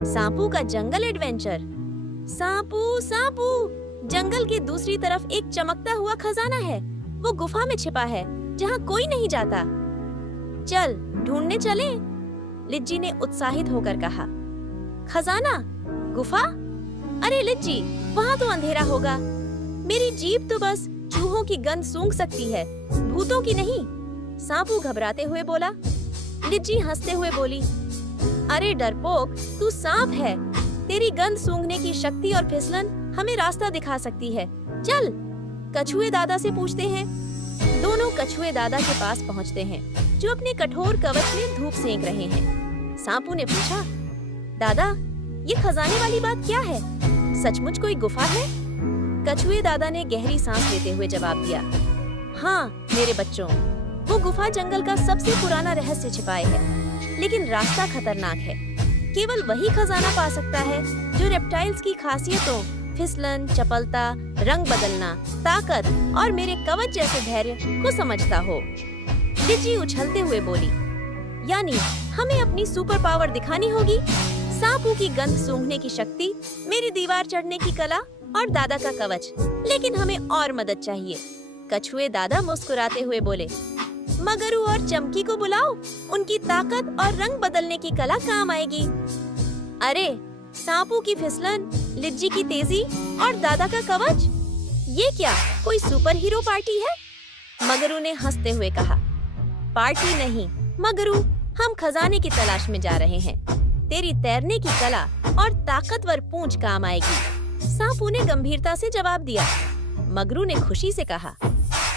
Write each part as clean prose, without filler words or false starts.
सांपू का जंगल एडवेंचर। सांपू सांपू, जंगल के दूसरी तरफ एक चमकता हुआ खजाना है। वो गुफा में छिपा है जहाँ कोई नहीं जाता। चल ढूंढने चले, लिज्जी ने उत्साहित होकर कहा। खजाना? गुफा? अरे लिज्जी, वहाँ तो अंधेरा होगा। मेरी जीभ तो बस चूहों की गंध सूंघ सकती है, भूतों की नहीं। सांपू घबराते हुए बोला। लिज्जी हंसते हुए बोली, अरे डरपोक, तू सांप है। तेरी गंध सूंघने की शक्ति और फिसलन हमें रास्ता दिखा सकती है। चल कछुए दादा से पूछते हैं। दोनों कछुए दादा के पास पहुंचते हैं, जो अपने कठोर कवच में धूप सेंक रहे हैं। सांपू ने पूछा, दादा, ये खजाने वाली बात क्या है? सचमुच कोई गुफा है? कछुए दादा ने गहरी सांस लेते हुए जवाब दिया, हाँ मेरे बच्चों, वो गुफा जंगल का सबसे पुराना रहस्य छिपाए है, लेकिन रास्ता खतरनाक है। केवल वही खजाना पा सकता है जो रेप्टाइल्स की खासियतों, फिसलन, चपलता, रंग बदलना, ताकत और मेरे कवच जैसे धैर्य को समझता हो। लिज्जी उछलते हुए बोली, यानी हमें अपनी सुपर पावर दिखानी होगी। सांपू की गंध सूंघने की शक्ति, मेरी दीवार चढ़ने की कला और दादा का कवच, लेकिन हमें और मदद चाहिए। कछुए दादा मुस्कुराते हुए बोले, मगरू और चमकी को बुलाओ, उनकी ताकत और रंग बदलने की कला काम आएगी। अरे सांपू की फिसलन, लिज्जी की तेजी और दादा का कवच, ये क्या कोई सुपर हीरो पार्टी है? मगरू ने हंसते हुए कहा, पार्टी नहीं मगरू, हम खजाने की तलाश में जा रहे हैं। तेरी तैरने की कला और ताकतवर पूंछ काम आएगी। सांपू ने गंभीरता से जवाब दिया। मगरू ने खुशी से कहा,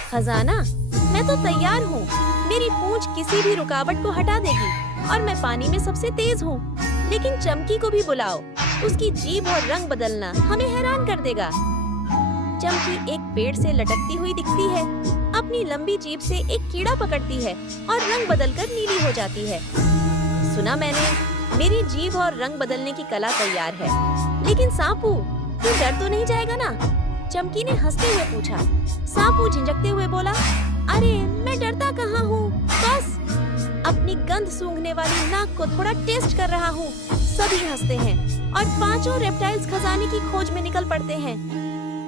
खजाना, मैं तो तैयार हूँ। मेरी पूंछ किसी भी रुकावट को हटा देगी और मैं पानी में सबसे तेज हूँ। लेकिन चमकी को भी बुलाओ, उसकी जीभ और रंग बदलना हमें हैरान कर देगा। चमकी एक पेड़ से लटकती हुई दिखती है, अपनी लंबी जीभ से एक कीड़ा पकड़ती है और रंग बदलकर नीली हो जाती है। सुना मैंने, मेरी जीभ और रंग बदलने की कला तैयार है। लेकिन सांपू, तू डर तो नहीं जाएगा ना? चमकी ने हंसते हुए पूछा। सांपू झिंझकते हुए बोला, अरे मैं डरता कहाँ हूँ, बस अपनी गंध सूंघने वाली नाक को थोड़ा टेस्ट कर रहा हूँ। सभी हंसते हैं और पांचों रेप्टाइल्स खजाने की खोज में निकल पड़ते हैं।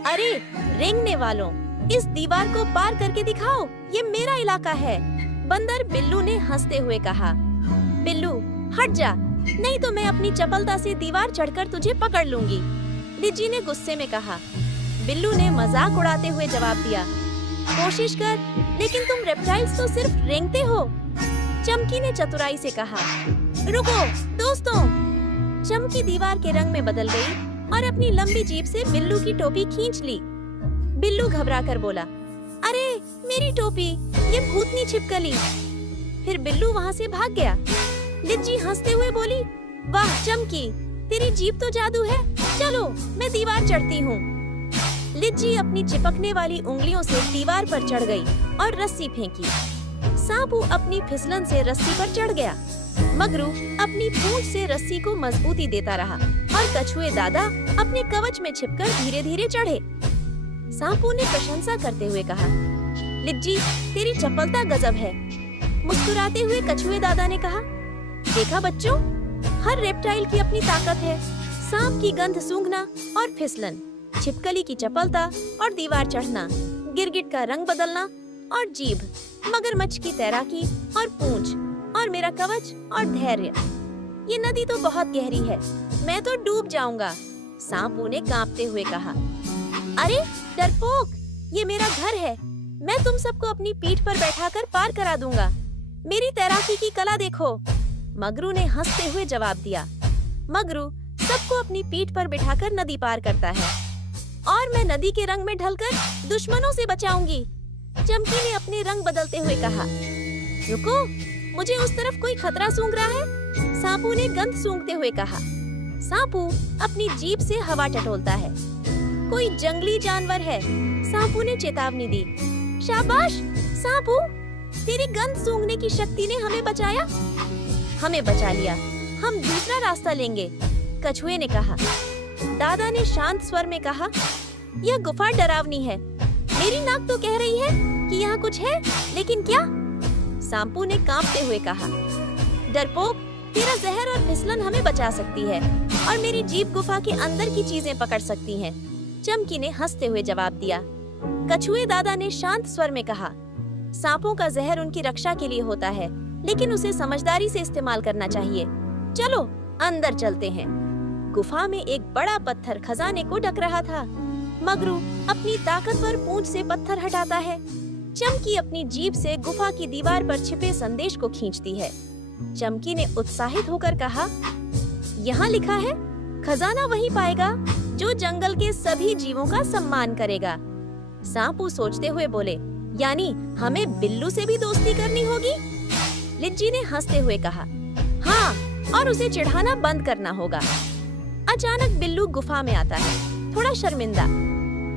अरे रेंगने वालों, इस दीवार को पार करके दिखाओ, ये मेरा इलाका है। बंदर बिल्लू ने हंसते हुए कहा। बिल्लू हट जा, नहीं तो मैं अपनी चपलता से दीवार चढ़कर तुझे पकड़ लूंगी, लिज्जी ने गुस्से में कहा। बिल्लू ने मजाक उड़ाते हुए जवाब दिया, कोशिश कर, लेकिन तुम रेप्टाइल्स तो सिर्फ रेंगते हो। चमकी ने चतुराई से कहा। रुको दोस्तों, चमकी दीवार के रंग में बदल गई और अपनी लंबी जीभ से बिल्लू की टोपी खींच ली। बिल्लू घबराकर बोला, अरे मेरी टोपी, ये भूतनी छिपकली। फिर बिल्लू वहाँ से भाग गया। लिज्जी हंसते हुए बोली, वाह चमकी, तेरी जीभ तो जादू है। चलो मैं दीवार चढ़ती हूँ। लिज्जी अपनी चिपकने वाली उंगलियों से दीवार पर चढ़ गई और रस्सी फेंकी। सांपू अपनी फिसलन से रस्सी पर चढ़ गया। मगरू अपनी पूंछ से रस्सी को मजबूती देता रहा और कछुए दादा अपने कवच में छिपकर धीरे धीरे चढ़े। सांपू ने प्रशंसा करते हुए कहा, लिज्जी, तेरी चपलता गजब है। मुस्कुराते हुए कछुए दादा ने कहा, देखा बच्चों, हर रेप्टाइल की अपनी ताकत है। सांप की गंध सूंघना और फिसलन, छिपकली की चपलता और दीवार चढ़ना, गिरगिट का रंग बदलना और जीभ, मगरमच्छ की तैराकी और पूंछ, और मेरा कवच और धैर्य। ये नदी तो बहुत गहरी है, मैं तो डूब जाऊंगा, सांपू ने कांपते हुए कहा। अरे डरपोक, ये मेरा घर है। मैं तुम सबको अपनी पीठ पर बैठाकर पार करा दूंगा। मेरी तैराकी की कला देखो, मगरू ने हंसते हुए जवाब दिया। मगरू सबको अपनी पीठ पर बिठाकर नदी पार करता है और मैं नदी के रंग में ढलकर दुश्मनों से बचाऊंगी, चमकी ने अपने रंग बदलते हुए कहा। रुको, मुझे उस तरफ कोई खतरा सूंघ रहा है, सांपू ने गंध सूंघते हुए कहा। सांपू अपनी जीभ से हवा टटोलता है। कोई जंगली जानवर है, सांपू ने चेतावनी दी। शाबाश सांपू, तेरी गंध सूंघने की शक्ति ने हमें बचाया। हमें बचा लिया, हम दूसरा रास्ता लेंगे, कछुए ने कहा। दादा ने शांत स्वर में कहा, यह गुफा डरावनी है। मेरी नाक तो कह रही है कि यहाँ कुछ है, लेकिन क्या? सांपू ने कांपते हुए कहा। डरपोक, तेरा जहर और फिसलन हमें बचा सकती है। और मेरी जीभ गुफा के अंदर की चीजें पकड़ सकती हैं। चमकी ने हंसते हुए जवाब दिया। कछुए दादा ने शांत स्वर में कहा, सांपों का जहर उनकी रक्षा के लिए होता है, लेकिन उसे समझदारी से इस्तेमाल करना चाहिए। चलो अंदर चलते हैं। गुफा में एक बड़ा पत्थर खजाने को ढक रहा था। मगरू अपनी ताकतवर पूंछ से पत्थर हटाता है। चमकी अपनी जीभ से गुफा की दीवार पर छिपे संदेश को खींचती है। चमकी ने उत्साहित होकर कहा, यहाँ लिखा है, खजाना वही पाएगा जो जंगल के सभी जीवों का सम्मान करेगा। सांपू सोचते हुए बोले, यानी हमें बिल्लू से भी दोस्ती करनी होगी? लिज्जी ने हंसते हुए कहा, हाँ, और उसे चिढ़ाना बंद करना होगा। अचानक बिल्लू गुफा में आता है, थोड़ा शर्मिंदा।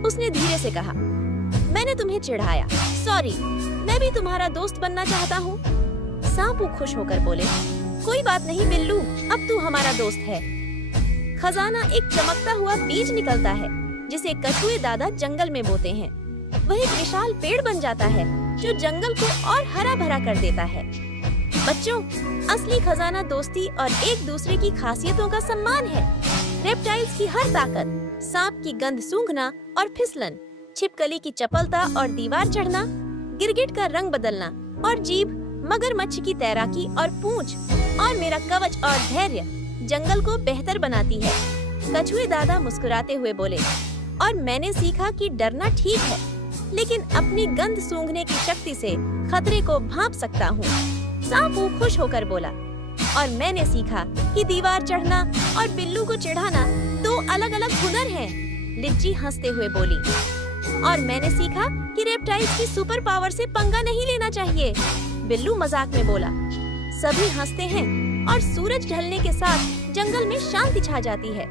उसने धीरे से कहा, मैंने तुम्हें चिढ़ाया, सॉरी, मैं भी तुम्हारा दोस्त बनना चाहता हूँ। सांपू खुश होकर बोले, कोई बात नहीं बिल्लू, अब तू हमारा दोस्त है। खजाना एक चमकता हुआ बीज निकलता है, जिसे कछुए दादा जंगल में बोते हैं। वह एक विशाल पेड़ बन जाता है, जो जंगल को और हरा भरा कर देता है। बच्चों, असली खजाना दोस्ती और एक दूसरे की खासियतों का सम्मान है। रेप्टाइल्स की हर ताकत, सांप की गंध सूंघना और फिसलन, छिपकली की चपलता और दीवार चढ़ना, गिरगिट का रंग बदलना और जीभ, मगरमच्छ की तैराकी और पूंछ, और मेरा कवच और धैर्य जंगल को बेहतर बनाती है। कछुए दादा मुस्कुराते हुए बोले, और मैंने सीखा कि डरना ठीक है, लेकिन अपनी गंध सूंघने की शक्ति से खतरे को भांप सकता हूँ। सांपू खुश होकर बोला, और मैंने सीखा कि दीवार चढ़ना और बिल्लू को चिढ़ाना दो अलग-अलग हुनर हैं। लिज्जी हंसते हुए बोली, और मैंने सीखा कि रेप्टाइल्स की सुपर पावर से पंगा नहीं लेना चाहिए। बिल्लू मजाक में बोला। सभी हंसते हैं और सूरज ढलने के साथ जंगल में शांति छा जाती है।